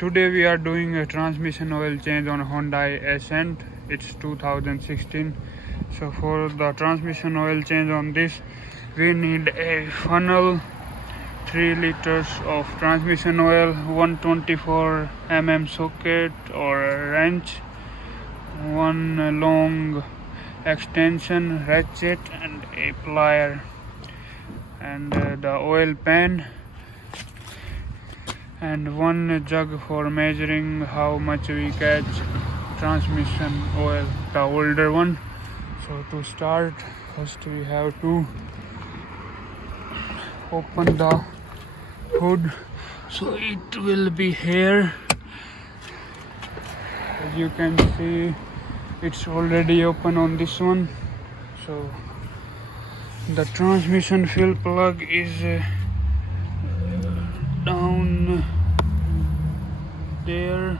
Today we are doing a transmission oil change on Hyundai Accent. It's 2016. So for the transmission oil change on this, we need a funnel, 3 liters of transmission oil, 124 mm socket or a wrench, one long extension ratchet and a plier, and the oil pan, and one jug for measuring how much we catch transmission oil, the older one. So to start, first we have to open the hood. So it will be here. As you can see, it's already open on this one. So the transmission fuel plug is down there.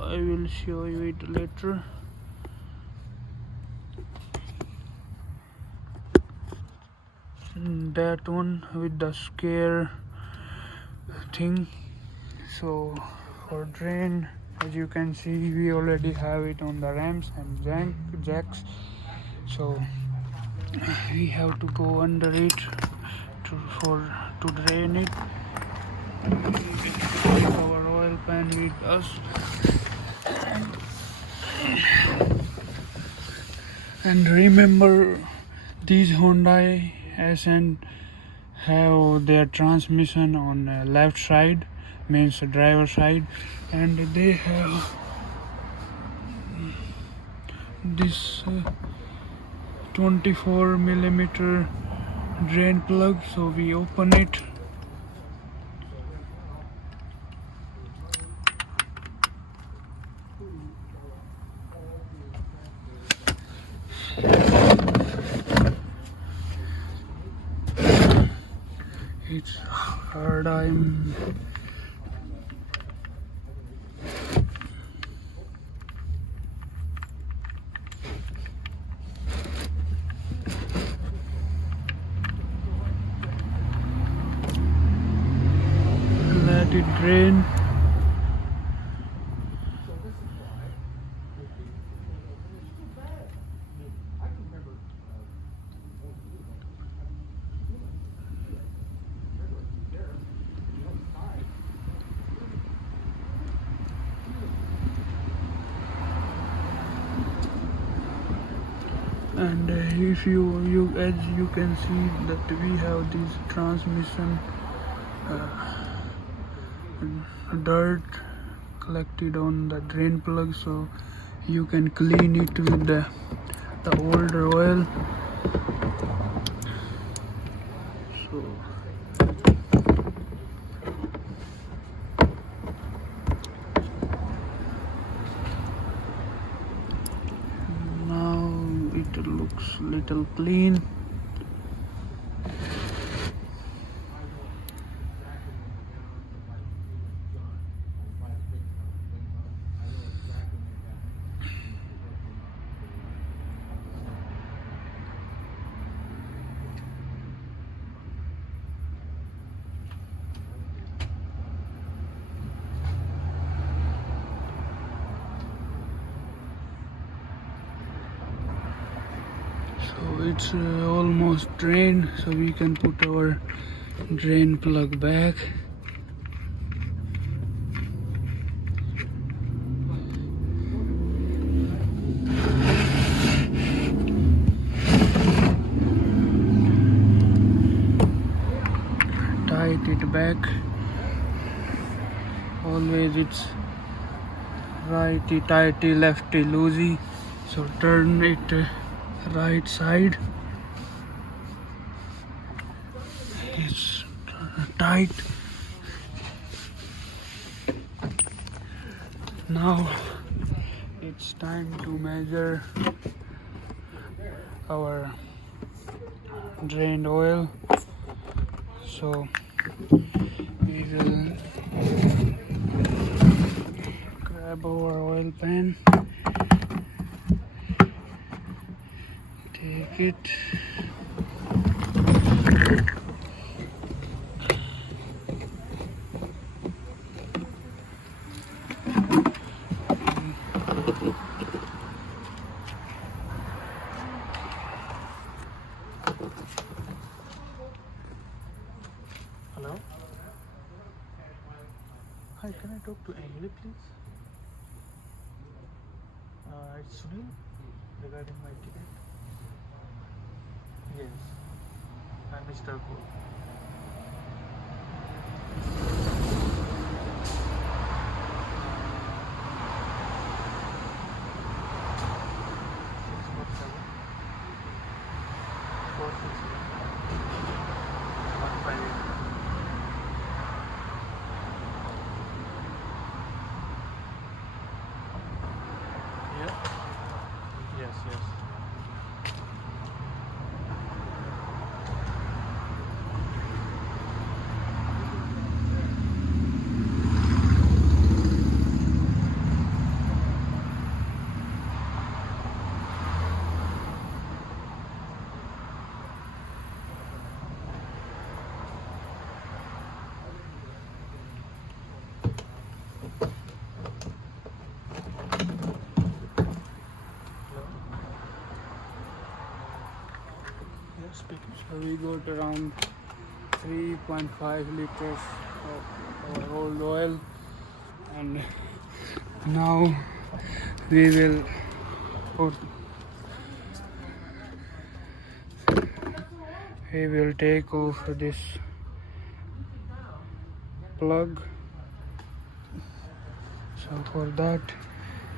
I will show you it later. That one with the scare thing. So for drain, as you can see, we already have it on the ramps and jacks. So we have to go under it to drain it. Take our oil pan with us, and remember, these Hyundai Accent have their transmission on left side, means driver side, and they have this 24 millimeter drain plug. So we open it. It's hard. Let it drain. And if you as you can see that we have this transmission dirt collected on the drain plug, so you can clean it with the older oil. So now it looks little clean. So it's almost drained, so we can put our drain plug back. Tight it back. Always it's righty tighty, lefty loosey. So turn it right side. It's tight. Now it's time to measure our drained oil. So we will grab our oil pan, take it, Hello? Hi, can I talk to Emily, please? It's Sunil regarding my ticket. Yes, I'm Mr. Cole. Six four seven 461 158. Yeah. Yes, yes. Hello? Yes, speaking. So we got around 3.5 liters of our old oil, and now we will put take off this plug. So for that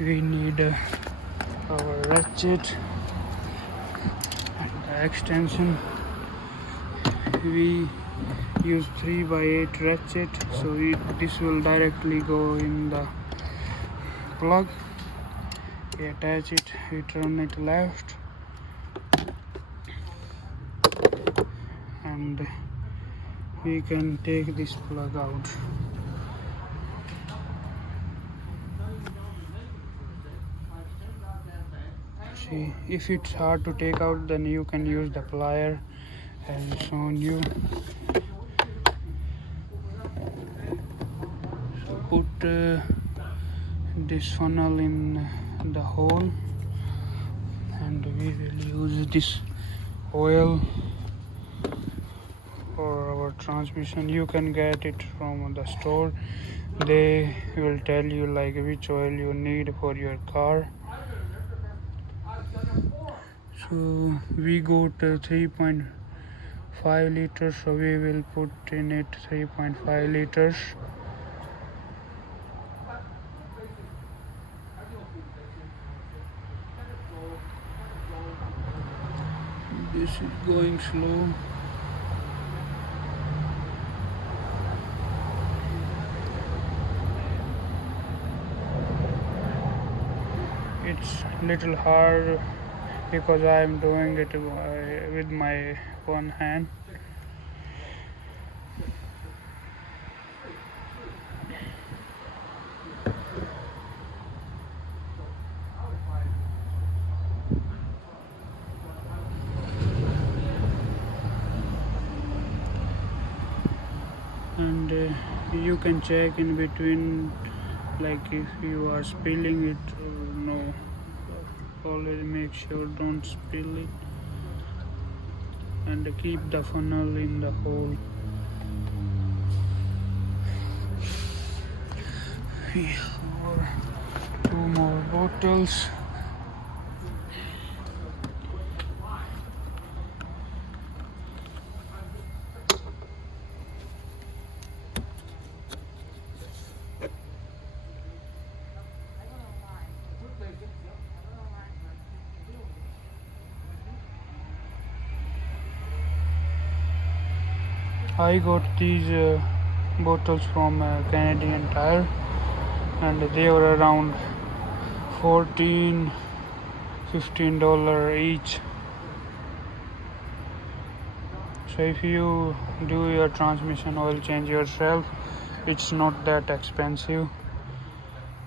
we need our ratchet and the extension. We use 3x8 ratchet, so this will directly go in the plug. We attach it, we turn it left, and we can take this plug out. See, if it's hard to take out, then you can use the plier as shown you. So put this funnel in the hole, and we will use this oil for our transmission. You can get it from the store. They will tell you like which oil you need for your car. So we got 3.5 liters, so we will put in it 3.5 liters. This is going slow. It's little hard because I am doing it with my one hand. And you can check in between, like if you are spilling it or no. Always make sure don't spill it, and keep the funnel in the hole. We have 2 more bottles. I got these bottles from Canadian Tire, and they were around $14-15 each. So if you do your transmission oil change yourself, it's not that expensive.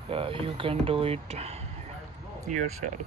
You can do it yourself.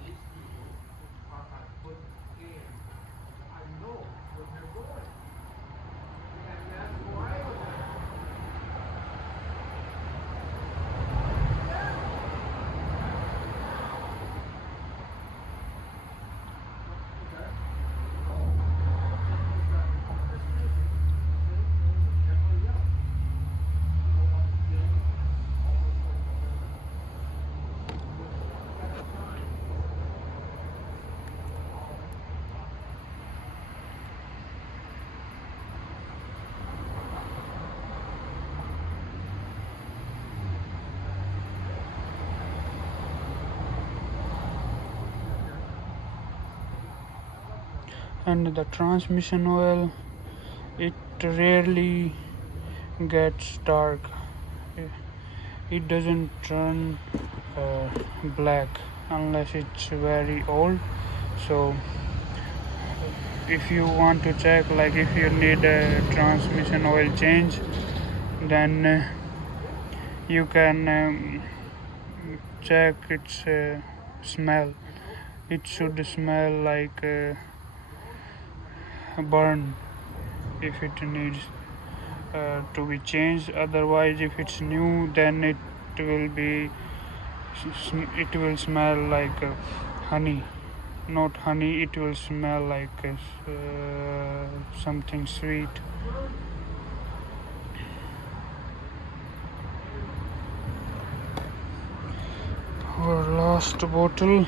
And the transmission oil, it rarely gets dark. It doesn't turn black unless it's very old. So if you want to check, like if you need a transmission oil change, then you can check its smell. It should smell like burn if it needs to be changed. Otherwise, if it's new, then it will smell like honey. Not honey, it will smell like something sweet. Our last bottle.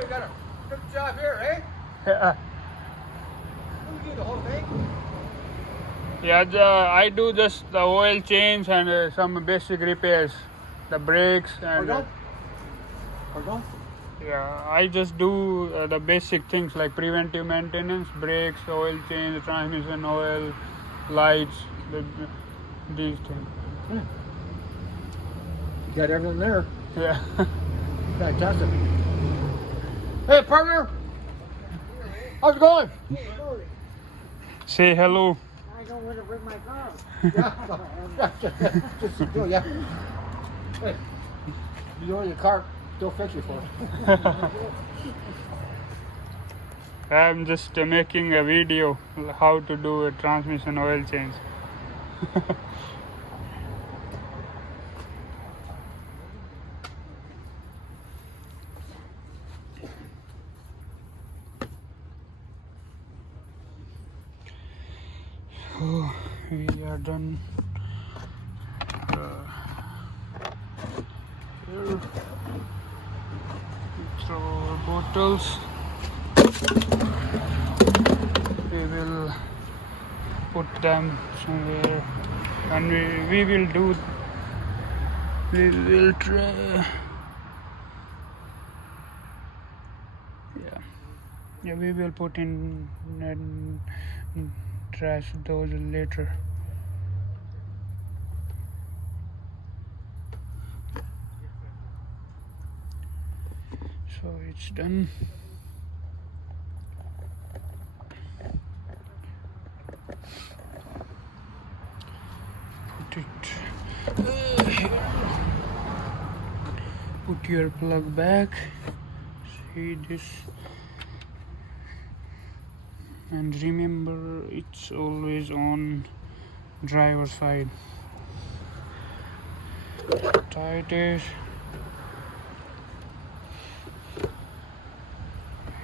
You got a good job here, eh? Yeah, You do the whole thing? I do just the oil change and some basic repairs, the brakes and Pardon? yeah, I just do the basic things like preventive maintenance, brakes, oil change, transmission oil, lights, these things. You got everything there. Yeah. Fantastic. Hey, partner. How's it going? Say hello. I don't want to bring my car. Yeah. Hey, you know your car, they'll fix it for us. I'm just making a video how to do a transmission oil change. Oh, we are done. Here, throw our bottles. We will put them somewhere, and we will try. Yeah, we will put in and trash those later. So it's done. Put it here. Put your plug back. See this. And remember, it's always on driver side. Tight it.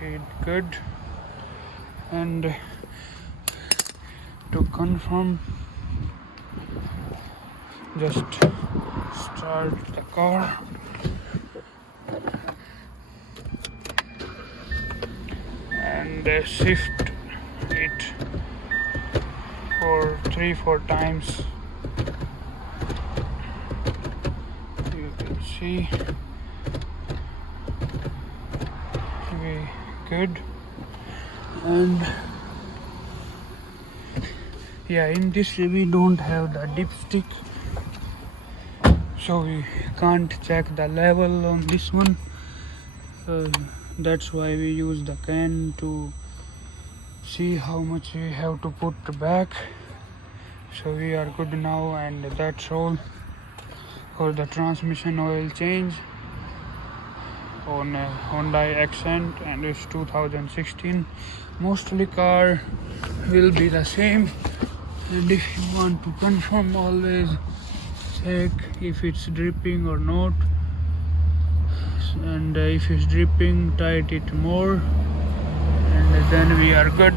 Hit good. And to confirm, just start the car. And shift it for 3-4 times. You can see we good. And yeah, in this we don't have the dipstick, so we can't check the level on this one. That's why we use the can to see how much we have to put back. So we are good now, and that's all for the transmission oil change on Hyundai Accent, and it's 2016. Mostly car will be the same. And if you want to confirm, always check if it's dripping or not, and if it's dripping, tight it more, and then we are good.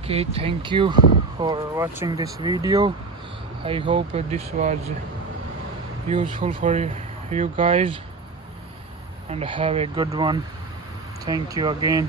Okay, thank you for watching this video. I hope this was useful for you guys, and have a good one. Thank you again.